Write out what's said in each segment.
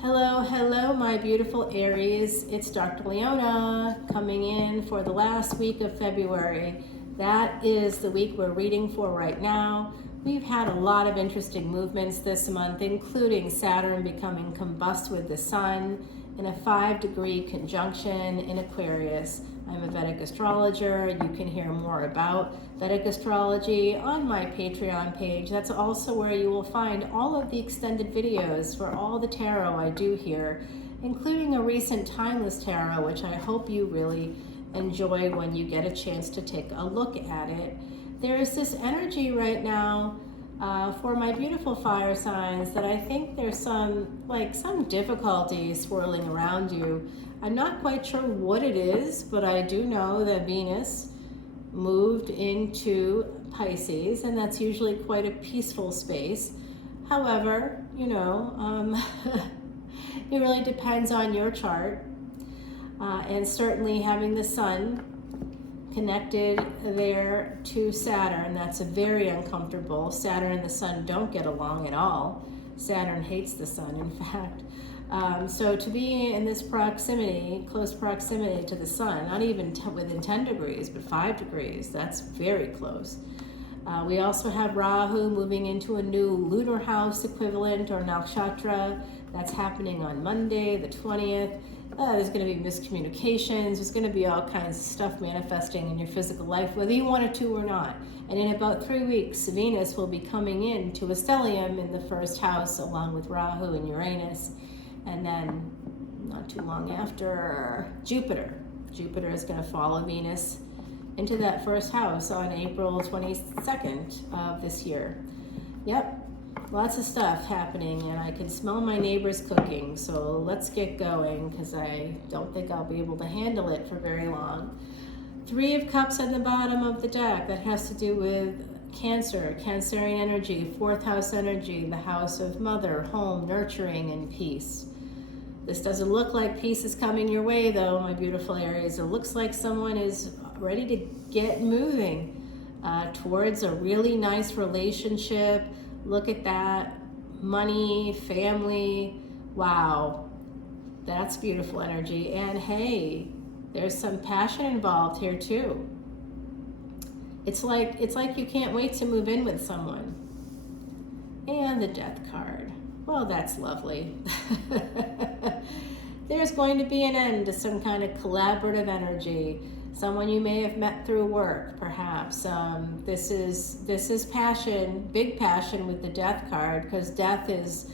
Hello, hello, my beautiful Aries. It's Dr. Leona coming in for the last week of February. That is the week we're reading for right now. We've had a lot of interesting movements this month, including Saturn becoming combust with the Sun in a 5-degree conjunction in Aquarius. I'm a Vedic astrologer. You can hear more about Vedic astrology on my Patreon page. That's also where you will find all of the extended videos for all the tarot I do here, including a recent timeless tarot, which I hope you really enjoy when you get a chance to take a look at it. There's this energy right now for my beautiful fire signs that I think there's some difficulty swirling around you. I'm not quite sure what it is, but I do know that Venus moved into Pisces, and that's usually quite a peaceful space. However, it really depends on your chart, and certainly having the Sun connected there to Saturn, that's a very uncomfortable. Saturn and the Sun don't get along at all. Saturn hates the Sun, in fact. So to be in this proximity, close proximity to the Sun, not even within 10 degrees, but 5 degrees, that's very close. We also have Rahu moving into a new lunar house equivalent, or nakshatra. That's happening on Monday, the 20th. There's going to be miscommunications. There's going to be all kinds of stuff manifesting in your physical life, whether you want it to or not. And in about 3 weeks, Venus will be coming into a stellium in the first house, along with Rahu and Uranus. And then, not too long after, Jupiter. Jupiter is going to follow Venus into that first house on April 22nd of this year. Yep. Lots of stuff happening, and I can smell my neighbors cooking, so let's get going, because I don't think I'll be able to handle it for very long. 3 of Cups at the bottom of the deck. That has to do with Cancer, Cancerian energy, 4th house energy, the house of mother, home, nurturing, and peace. This doesn't look like peace is coming your way, though, my beautiful Aries. It looks like someone is ready to get moving towards a really nice relationship. Look at that. Money, family. Wow. That's beautiful energy. And hey, there's some passion involved here too. It's like you can't wait to move in with someone. And the Death card. Well, that's lovely. There's going to be an end to some kind of collaborative energy. Someone you may have met through work, perhaps. This is passion, big passion with the Death card, because death is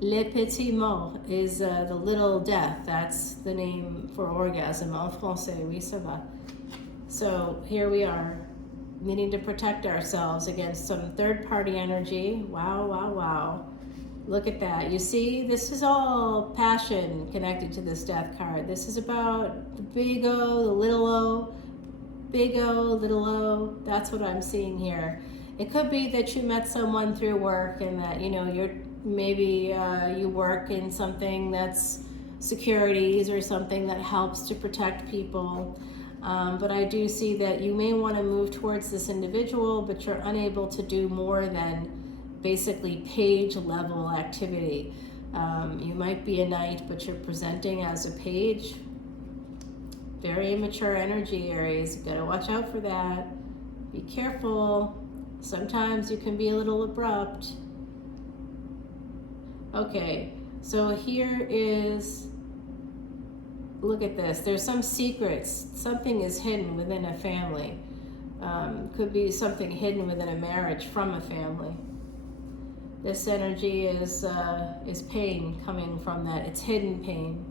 le petit mort, is the little death. That's the name for orgasm en français. Oui, ça va. So here we are, needing to protect ourselves against some third-party energy. Wow, wow, wow. Look at that. You see, this is all passion connected to this Death card. This is about the big O, the little O, big O, little O. That's what I'm seeing here. It could be that you met someone through work, and that, you work in something that's securities or something that helps to protect people. But I do see that you may want to move towards this individual, but you're unable to do more than basically page level activity. You might be a knight, but you're presenting as a page. Very immature energy, Aries. You gotta watch out for that. Be careful. Sometimes you can be a little abrupt. Okay, so here is, look at this. There's some secrets. Something is hidden within a family. Could be something hidden within a marriage from a family. This energy is pain coming from that. It's hidden pain.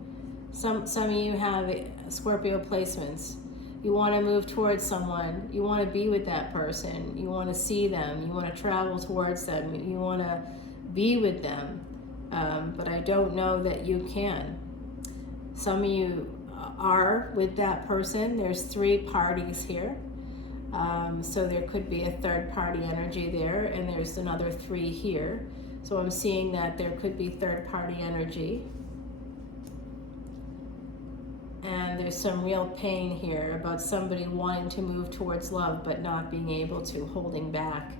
Some of you have Scorpio placements. You want to move towards someone. You want to be with that person. You want to see them. You want to travel towards them. You want to be with them. But I don't know that you can. Some of you are with that person. There's 3 parties here. So there could be a third-party energy there, and there's another 3 here. So I'm seeing that there could be third-party energy. And there's some real pain here about somebody wanting to move towards love but not being able to, holding back,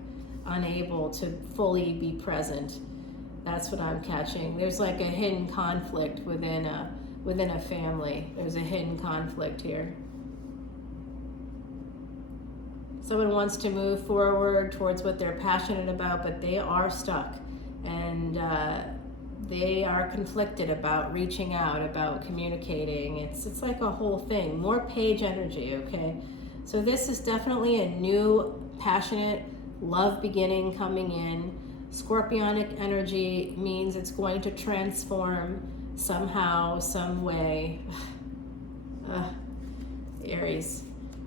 unable to fully be present. That's what I'm catching. There's like a hidden conflict within a family. There's a hidden conflict here. Someone wants to move forward towards what they're passionate about, but they are stuck, and they are conflicted about reaching out, about communicating. It's like a whole thing. More page energy, okay? So this is definitely a new, passionate love beginning coming in. Scorpionic energy means it's going to transform somehow, some way. Aries.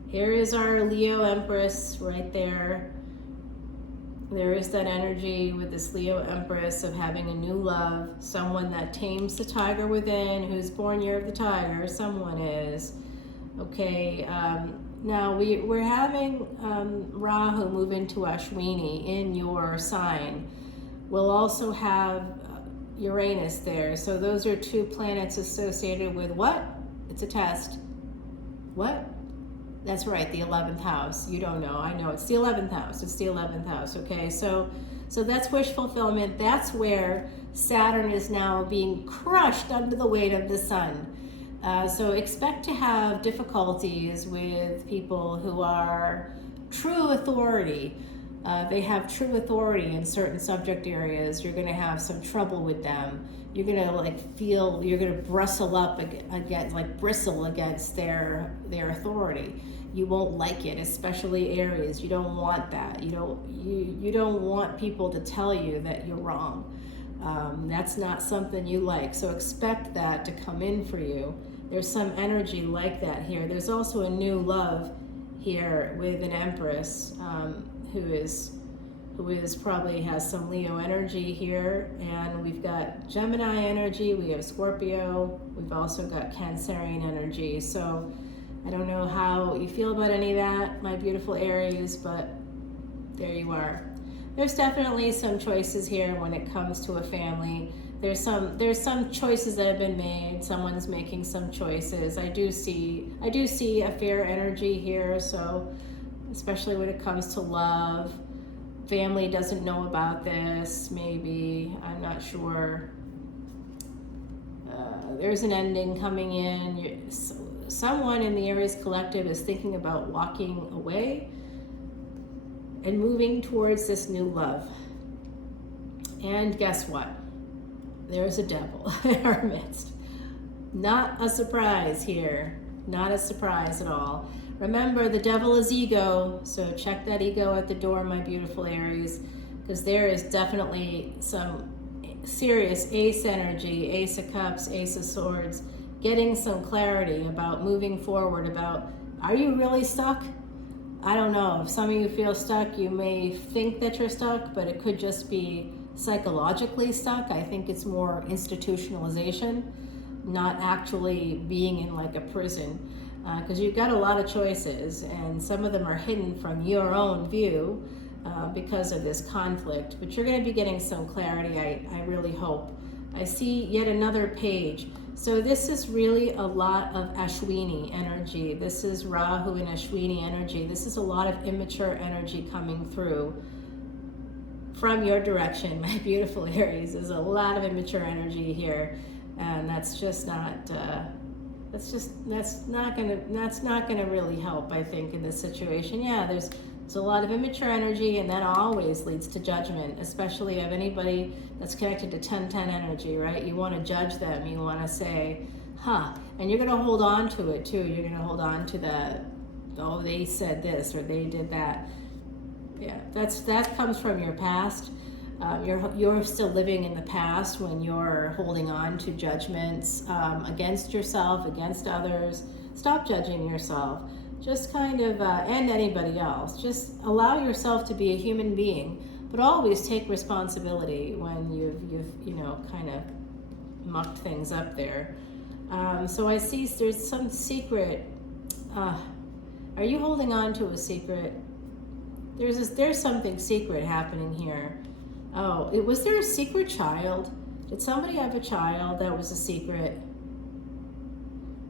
Here is our Leo Empress right there. There is that energy with this Leo Empress of having a new love, someone that tames the tiger within, who's born year of the tiger, someone is. Okay, now we're having Rahu move into Ashwini in your sign. We'll also have Uranus there. So those are two planets associated with what? It's a test. What? That's right, the 11th house. You don't know. I know. It's the 11th house. It's the 11th house, okay? So that's wish fulfillment. That's where Saturn is now being crushed under the weight of the sun. So expect to have difficulties with people who are true authority. They have true authority in certain subject areas. You're going to have some trouble with them. You're going to you're going to bristle up against their authority. You won't like it, especially Aries. You don't want that. You don't want people to tell you that you're wrong. That's not something you like. So expect that to come in for you. There's some energy like that here. There's also a new love here with an Empress who probably has some Leo energy here, and we've got Gemini energy, we have Scorpio, we've also got Cancerian energy. So I don't know how you feel about any of that, my beautiful Aries, but there you are. There's definitely some choices here when it comes to a family. There's some choices that have been made. Someone's making some choices. I do see a fair energy here, so especially when it comes to love. Family doesn't know about this, maybe, I'm not sure. There's an ending coming in. Someone in the Aries collective is thinking about walking away and moving towards this new love. And guess what? There's a devil in our midst. Not a surprise here. Not a surprise at all. Remember, the devil is ego, so check that ego at the door, my beautiful Aries, because there is definitely some serious ace energy, ace of cups, ace of swords, getting some clarity about moving forward, about, are you really stuck? I don't know. If some of you feel stuck, you may think that you're stuck, but it could just be psychologically stuck. I think it's more institutionalization, not actually being in like a prison. Because you've got a lot of choices, and some of them are hidden from your own view because of this conflict. But you're going to be getting some clarity, I really hope. I see yet another page. So this is really a lot of Ashwini energy. This is Rahu and Ashwini energy. This is a lot of immature energy coming through from your direction, my beautiful Aries. There's a lot of immature energy here, and that's just not... That's not gonna really help, I think, in this situation. Yeah, there's a lot of immature energy, and that always leads to judgment, especially of anybody that's connected to 10-10 energy, right? You want to judge them. You want to say, and you're gonna hold on to it too. You're gonna hold on to that. Oh, they said this or they did that. Yeah, that comes from your past. You're still living in the past when you're holding on to judgments against yourself, against others. Stop judging yourself. Just kind of, and anybody else. Just allow yourself to be a human being, but always take responsibility when you've kind of mucked things up there. So I see there's some secret. Are you holding on to a secret? There's something secret happening here. Oh, was there a secret child? Did somebody have a child that was a secret?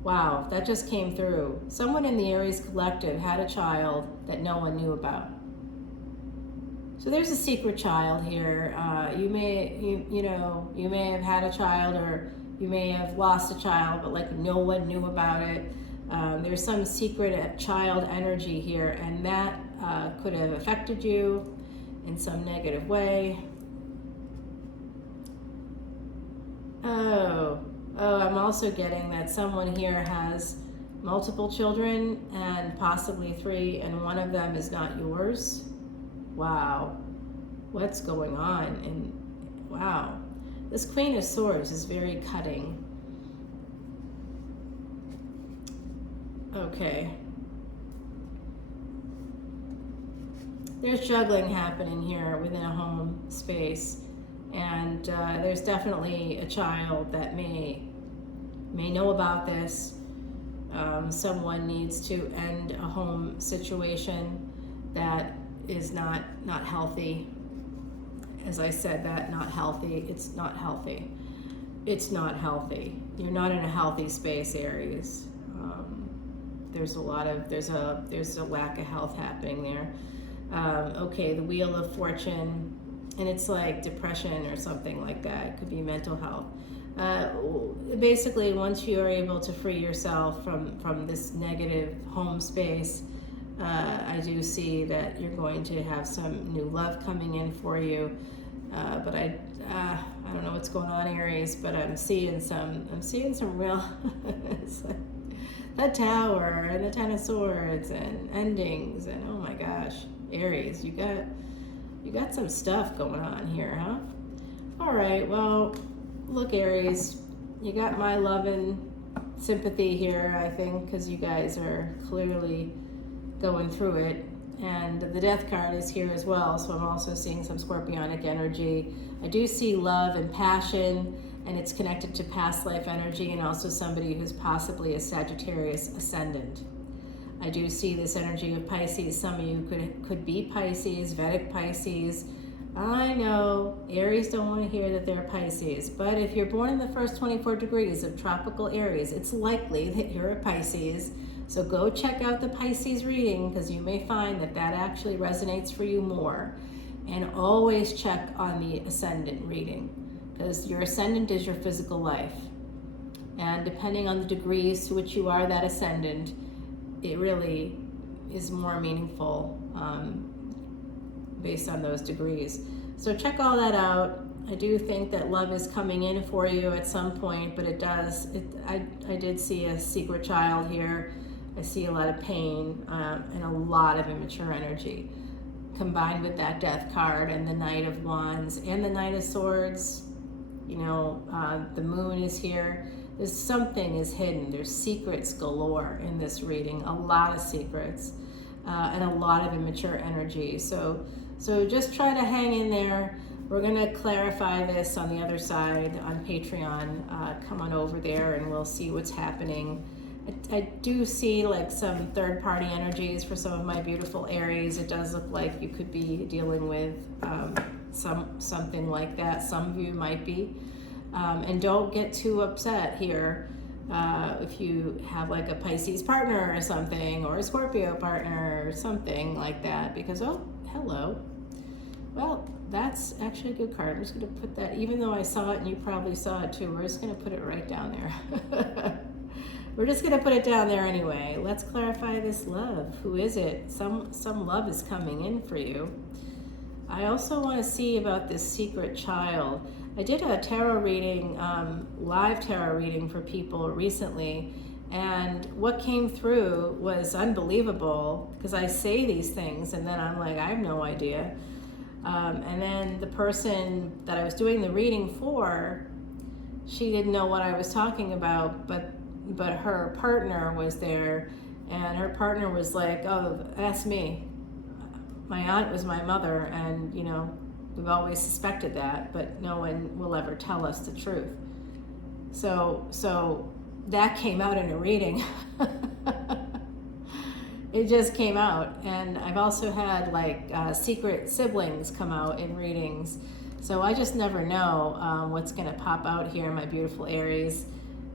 Wow, that just came through. Someone in the Aries collective had a child that no one knew about. So there's a secret child here. You may have had a child, or you may have lost a child, but like no one knew about it. There's some secret child energy here, and that could have affected you in some negative way. Oh, I'm also getting that someone here has multiple children, and possibly 3, and one of them is not yours. Wow, what's going on? And wow, this Queen of Swords is very cutting. Okay. There's juggling happening here within a home space, and there's definitely a child that may know about this. Someone needs to end a home situation that is not healthy. As I said, that not healthy. It's not healthy. It's not healthy. You're not in a healthy space, Aries. There's a lack of health happening there. Okay, the Wheel of Fortune, and it's like depression or something like that. It could be mental health. Basically, once you are able to free yourself from this negative home space, I do see that you're going to have some new love coming in for you. But I don't know what's going on, Aries, but I'm seeing some real it's like the Tower and the Ten of Swords and endings, and oh my gosh, Aries, you got some stuff going on here, huh? All right, well, look, Aries, you got my love and sympathy here, I think, because you guys are clearly going through it. And the Death card is here as well, so I'm also seeing some scorpionic energy. I do see love and passion, and it's connected to past life energy, and also somebody who's possibly a Sagittarius ascendant. I do see this energy of Pisces. Some of you could be Pisces, Vedic Pisces. I know Aries don't want to hear that they're Pisces, but if you're born in the first 24 degrees of tropical Aries, it's likely that you're a Pisces. So go check out the Pisces reading, because you may find that actually resonates for you more. And always check on the Ascendant reading, because your Ascendant is your physical life. And depending on the degrees to which you are that Ascendant, it really is more meaningful based on those degrees. So check all that out. I do think that love is coming in for you at some point, but I did see a secret child here. I see a lot of pain and a lot of immature energy, combined with that Death card and the Knight of Wands and the Knight of Swords. The Moon is here. There's something is hidden. There's secrets galore in this reading, a lot of secrets, and a lot of immature energy. So just try to hang in there. We're gonna clarify this on the other side on Patreon. Come on over there and we'll see what's happening. I do see like some third-party energies for some of my beautiful Aries. It does look like you could be dealing with something like that. Some of you might be. And don't get too upset here if you have like a Pisces partner or something, or a Scorpio partner or something like that, because, oh, hello. Well, that's actually a good card. I'm just going to put that, even though I saw it and you probably saw it too, we're just going to put it right down there. We're just going to put it down there anyway. Let's clarify this love. Who is it? Some love is coming in for you. I also want to see about this secret child. I did a tarot reading, live tarot reading for people recently, and what came through was unbelievable, because I say these things and then I'm like, I have no idea. And then the person that I was doing the reading for, she didn't know what I was talking about, but her partner was there, and her partner was like, oh, ask me. My aunt was my mother, and we've always suspected that, but no one will ever tell us the truth. So that came out in a reading. It just came out. And I've also had like secret siblings come out in readings. So I just never know what's gonna pop out here, my beautiful Aries.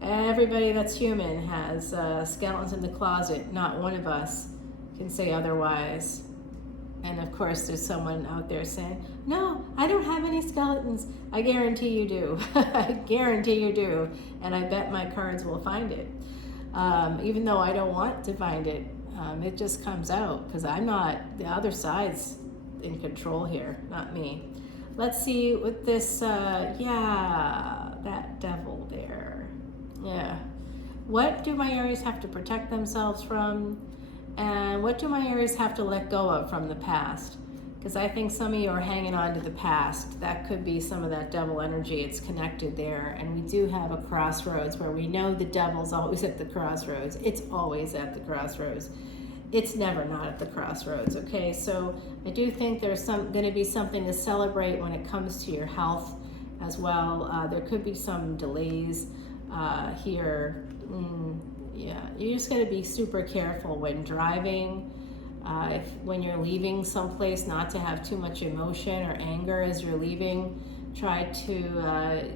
Everybody that's human has skeletons in the closet. Not one of us can say otherwise. And of course, there's someone out there saying, no, I don't have any skeletons. I guarantee you do. I guarantee you do. And I bet my cards will find it. Even though I don't want to find it, it just comes out because I'm not, the other side's in control here, not me. Let's see what this, yeah, that devil there. Yeah. What do my Aries have to protect themselves from? And what do my Aries have to let go of from the past? Because I think some of you are hanging on to the past. That could be some of that devil energy. It's connected there. And we do have a crossroads where we know the devil's always at the crossroads. It's always at the crossroads. It's never not at the crossroads, okay? So I do think there's going to be something to celebrate when it comes to your health as well. There could be some delays here. Yeah, you're just going to be super careful when driving. When you're leaving someplace, not to have too much emotion or anger as you're leaving. Try to,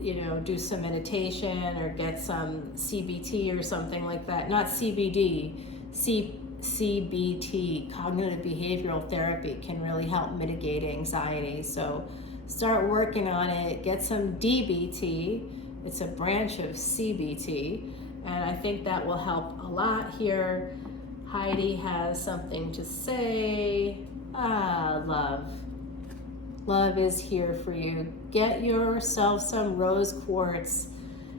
do some meditation or get some CBT or something like that. Not CBD, CBT, cognitive behavioral therapy, can really help mitigate anxiety. So start working on it. Get some DBT. It's a branch of CBT. And I think that will help a lot here. Heidi has something to say. Love. Love is here for you. Get yourself some rose quartz.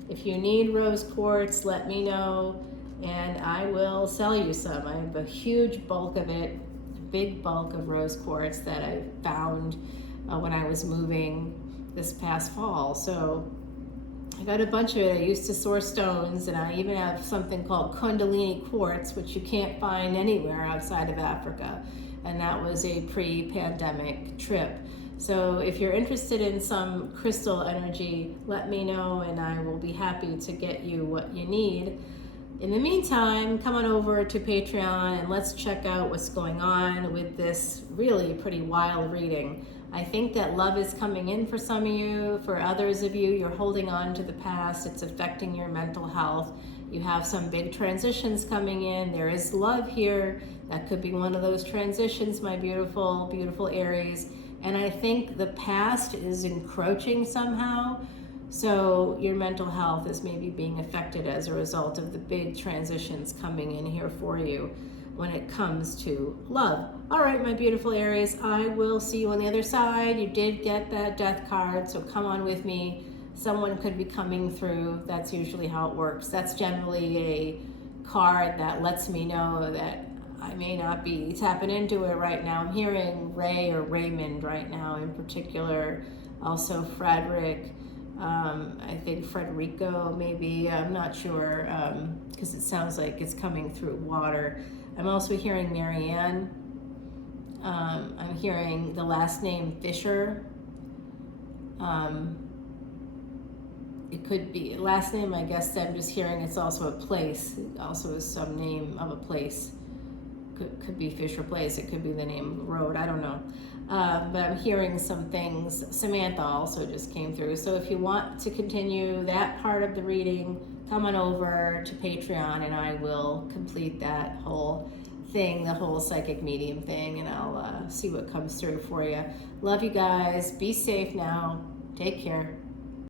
If you need rose quartz, let me know and I will sell you some. I have a huge bulk of it, a big bulk of rose quartz that I found when I was moving this past fall. So I got a bunch of it. I used to source stones, and I even have something called Kundalini quartz, which you can't find anywhere outside of Africa. And that was a pre-pandemic trip. So if you're interested in some crystal energy, let me know, and I will be happy to get you what you need. In the meantime, come on over to Patreon and let's check out what's going on with this really pretty wild reading. I think that love is coming in for some of you. For others of you, you're holding on to the past. It's affecting your mental health. You have some big transitions coming in. There is love here. That could be one of those transitions, my beautiful, beautiful Aries. And I think the past is encroaching somehow. So your mental health is maybe being affected as a result of the big transitions coming in here for you when it comes to love. All right, my beautiful Aries, I will see you on the other side. You did get that death card, so come on with me. Someone could be coming through. That's usually how it works. That's generally a card that lets me know that I may not be tapping into it right now. I'm hearing Ray or Raymond right now in particular. Also Frederick. I think Frederico maybe. I'm not sure because it sounds like it's coming through water. I'm also hearing Marianne. I'm hearing the last name Fisher. It could be last name, I guess. I'm just hearing it's also a place. It also is some name of a place. Could be Fisher Place. It could be the name of the road. I don't know. But I'm hearing some things. Samantha also just came through. So if you want to continue that part of the reading, come on over to Patreon and I will complete that whole thing, the whole psychic medium thing, and I'll see what comes through for you. Love you guys. Be safe now. Take care.